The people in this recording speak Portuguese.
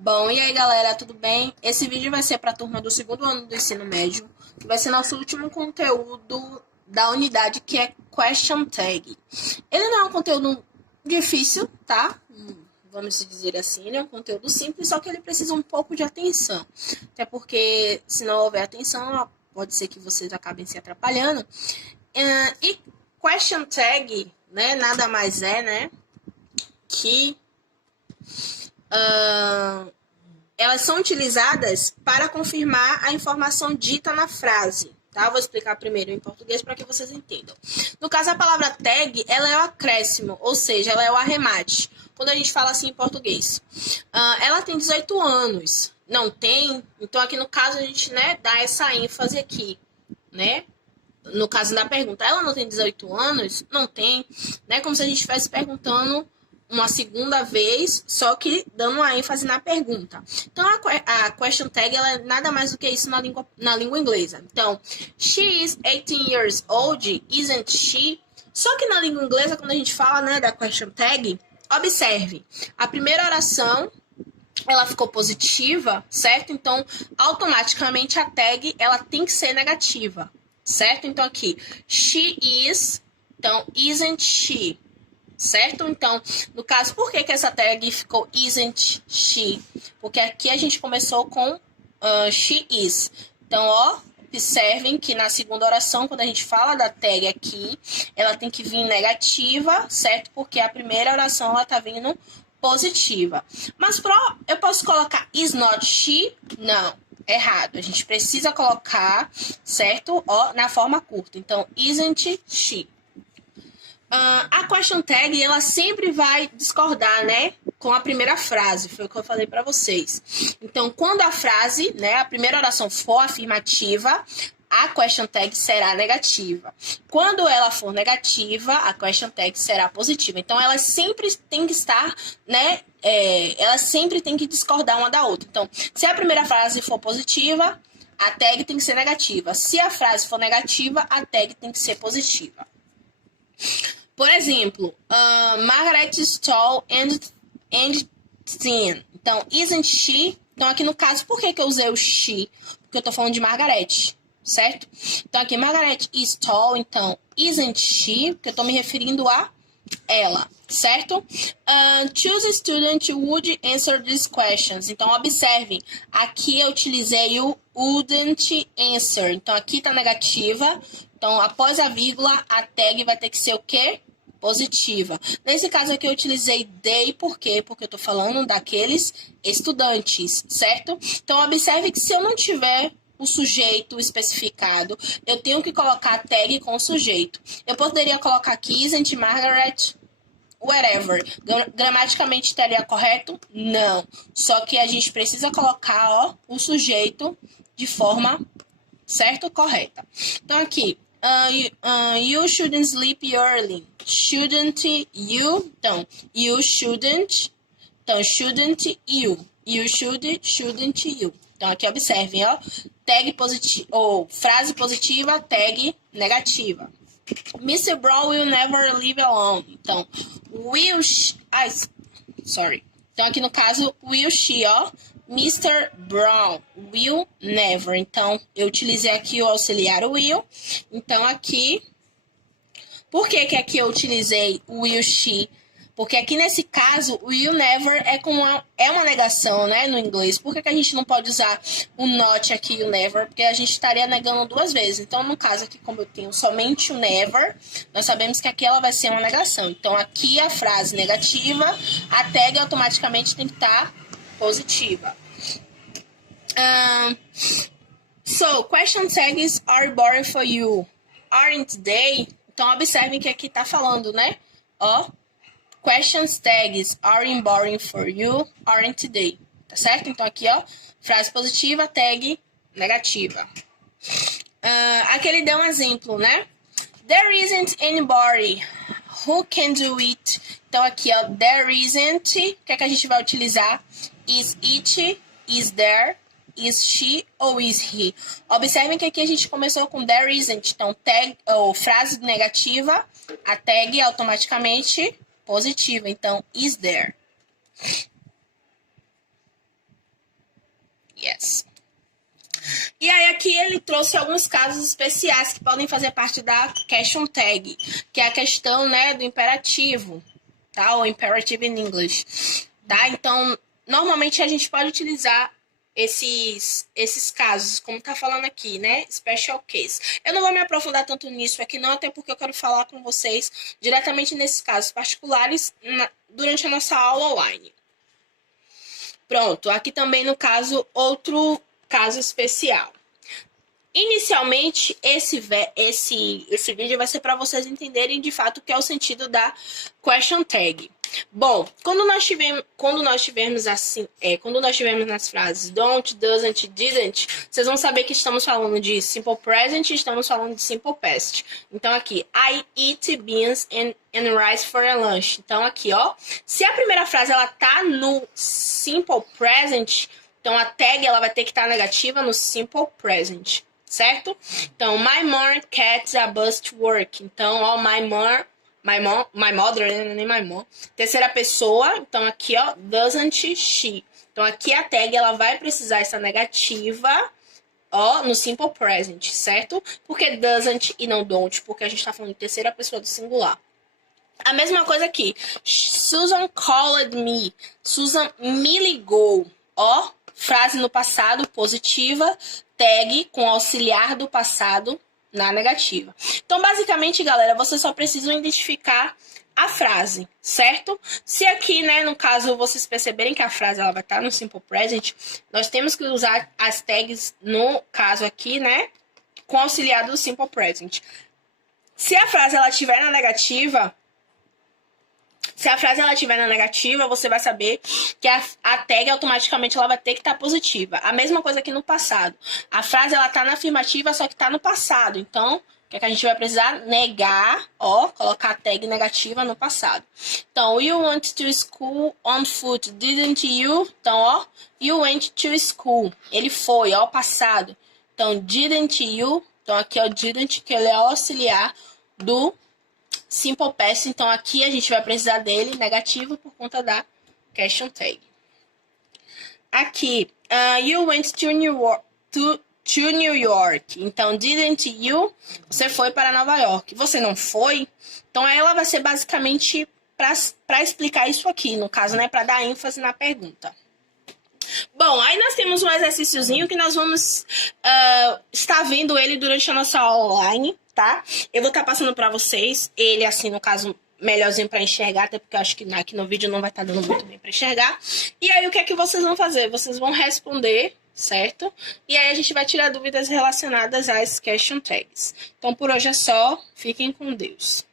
Bom, e aí galera, tudo bem? Esse vídeo vai ser para a turma do segundo ano do ensino médio, que vai ser nosso último conteúdo da unidade, que é Question Tag. Ele não é um conteúdo difícil, tá? Vamos dizer assim, ele é um conteúdo simples, só que ele precisa um pouco de atenção. Até porque, se não houver atenção, pode ser que vocês acabem se atrapalhando. E Question Tag, né, nada mais é, né, que elas são utilizadas para confirmar a informação dita na frase. Tá? Vou explicar primeiro em português para que vocês entendam. No caso, a palavra tag, ela é o acréscimo, ou seja, ela é o arremate. Quando a gente fala assim em português. Ela tem 18 anos. Não tem? Então, aqui no caso, a gente, né, dá essa ênfase aqui, né? No caso da pergunta, ela não tem 18 anos? Não tem, né? Como se a gente estivesse perguntando uma segunda vez, só que dando uma ênfase na pergunta. Então, a question tag, ela é nada mais do que isso na língua inglesa. Então, she is 18 years old, isn't she? Só que na língua inglesa, quando a gente fala, né, da question tag, observe, a primeira oração, ela ficou positiva, certo? Então, automaticamente a tag, ela tem que ser negativa, certo? Então, aqui, she is, então, isn't she? Certo? Então, no caso, por que essa tag ficou isn't she? Porque aqui a gente começou com she is. Então, ó, observem que na segunda oração, quando a gente fala da tag aqui, ela tem que vir negativa, certo? Porque a primeira oração, ela tá vindo positiva. Mas eu posso colocar is not she? Não, errado. A gente precisa colocar, certo? Ó, na forma curta. Então, isn't she? A question tag, ela sempre vai discordar, né, com a primeira frase, foi o que eu falei para vocês. Então, quando a frase, né, a primeira oração for afirmativa, a question tag será negativa. Quando ela for negativa, a question tag será positiva. Então, elas sempre têm que estar, né, elas sempre têm que discordar uma da outra. Então, se a primeira frase for positiva, a tag tem que ser negativa. Se a frase for negativa, a tag tem que ser positiva. Por exemplo, Margaret is tall and thin. Então, isn't she? Então, aqui no caso, por que eu usei o she? Porque eu tô falando de Margaret, certo? Então, aqui, Margaret is tall. Então, isn't she? Porque eu tô me referindo a ela, certo? Choose student would answer these questions. Então, observem. Aqui eu utilizei o wouldn't answer. Então, aqui tá negativa. Então, após a vírgula, a tag vai ter que ser o quê? Positiva. Nesse caso aqui eu utilizei they, por quê? Porque eu tô falando daqueles estudantes, certo? Então, observe que se eu não tiver o sujeito especificado, eu tenho que colocar a tag com o sujeito. Eu poderia colocar aqui isn't Margaret whatever. Gramaticamente estaria correto? Não. Só que a gente precisa colocar, ó, o sujeito de forma, certo? Correta. Então, aqui, you shouldn't sleep early. Shouldn't you? Então, you shouldn't. Então, shouldn't you. You shouldn't you. Então, aqui observem, ó. Tag positiva, ou frase positiva, tag negativa. Mr. Brown will never leave alone. Então, will she... sorry. Então, aqui no caso, will she, ó. Mr. Brown will never. Então, eu utilizei aqui o auxiliar will. Então, aqui... Por que aqui eu utilizei o will she? Porque aqui nesse caso, o will never é uma negação, né, no inglês. Por que a gente não pode usar o not aqui e o never? Porque a gente estaria negando duas vezes. Então, no caso aqui, como eu tenho somente o never, nós sabemos que aqui ela vai ser uma negação. Então, aqui a frase negativa, a tag automaticamente tem que estar positiva. So, question tags are boring for you. Aren't they? Então, observem que aqui tá falando, né? Ó, questions tags are boring for you, aren't they? Tá certo? Então, aqui, ó, frase positiva, tag negativa. Aqui ele deu um exemplo, né? There isn't anybody who can do it. Então, aqui, ó, there isn't. O que é que a gente vai utilizar? Is it, is there, is she ou is he? Observem que aqui a gente começou com there isn't. Então, tag ou frase negativa, a tag automaticamente positiva. Então, is there. Yes. E aí aqui ele trouxe alguns casos especiais que podem fazer parte da question tag, que é a questão, né, do imperativo, tá? Ou imperative in English, tá? Então, normalmente a gente pode utilizar esses casos, como tá falando aqui, né? Special case. Eu não vou me aprofundar tanto nisso aqui não, até porque eu quero falar com vocês diretamente nesses casos particulares durante a nossa aula online. Pronto, aqui também no caso, outro caso especial. Inicialmente, esse vídeo vai ser para vocês entenderem de fato o que é o sentido da question tag. Bom, quando nós tivermos nas frases don't, doesn't, didn't, vocês vão saber que estamos falando de simple present e estamos falando de simple past. Então aqui, I eat beans and rice for a lunch. Então aqui, ó, se a primeira frase ela tá no simple present, então a tag ela vai ter que estar negativa no simple present, certo? Então, my mom catches a bus to work. Então, ó, my mother, nem my mom. Terceira pessoa, então aqui, ó, doesn't she. Então, aqui a tag, ela vai precisar essa negativa, ó, no simple present, certo? Porque doesn't e não don't, porque a gente tá falando de terceira pessoa do singular. A mesma coisa aqui. Susan called me. Susan me ligou. Ó, frase no passado positiva, tag com auxiliar do passado na negativa. Então, basicamente, galera, vocês só precisam identificar a frase, certo? Se aqui, né, no caso, vocês perceberem que a frase ela vai estar no simple present, nós temos que usar as tags, no caso aqui, né, com auxiliar do simple present. Se a frase ela estiver na negativa, você vai saber que a tag automaticamente ela vai ter que estar positiva. A mesma coisa aqui no passado. A frase ela tá na afirmativa, só que tá no passado. Então, o que é que a gente vai precisar? Negar, ó, colocar a tag negativa no passado. Então, you went to school on foot, didn't you? Então, ó, you went to school. Ele foi, ó, passado. Então, didn't you? Então, aqui, ó, didn't, que ele é auxiliar do simple past, então aqui a gente vai precisar dele negativo por conta da question tag. Aqui, you went to New York. Então, didn't you? Você foi para Nova York. Você não foi? Então, ela vai ser basicamente para explicar isso aqui, no caso, né, para dar ênfase na pergunta. Bom, aí nós temos um exercíciozinho que nós vamos estar vendo ele durante a nossa aula online, tá? Eu vou estar passando para vocês ele, assim, no caso, melhorzinho para enxergar, até porque eu acho que aqui no vídeo não vai estar dando muito bem para enxergar. E aí, o que é que vocês vão fazer? Vocês vão responder, certo? E aí, a gente vai tirar dúvidas relacionadas às question tags. Então, por hoje é só. Fiquem com Deus.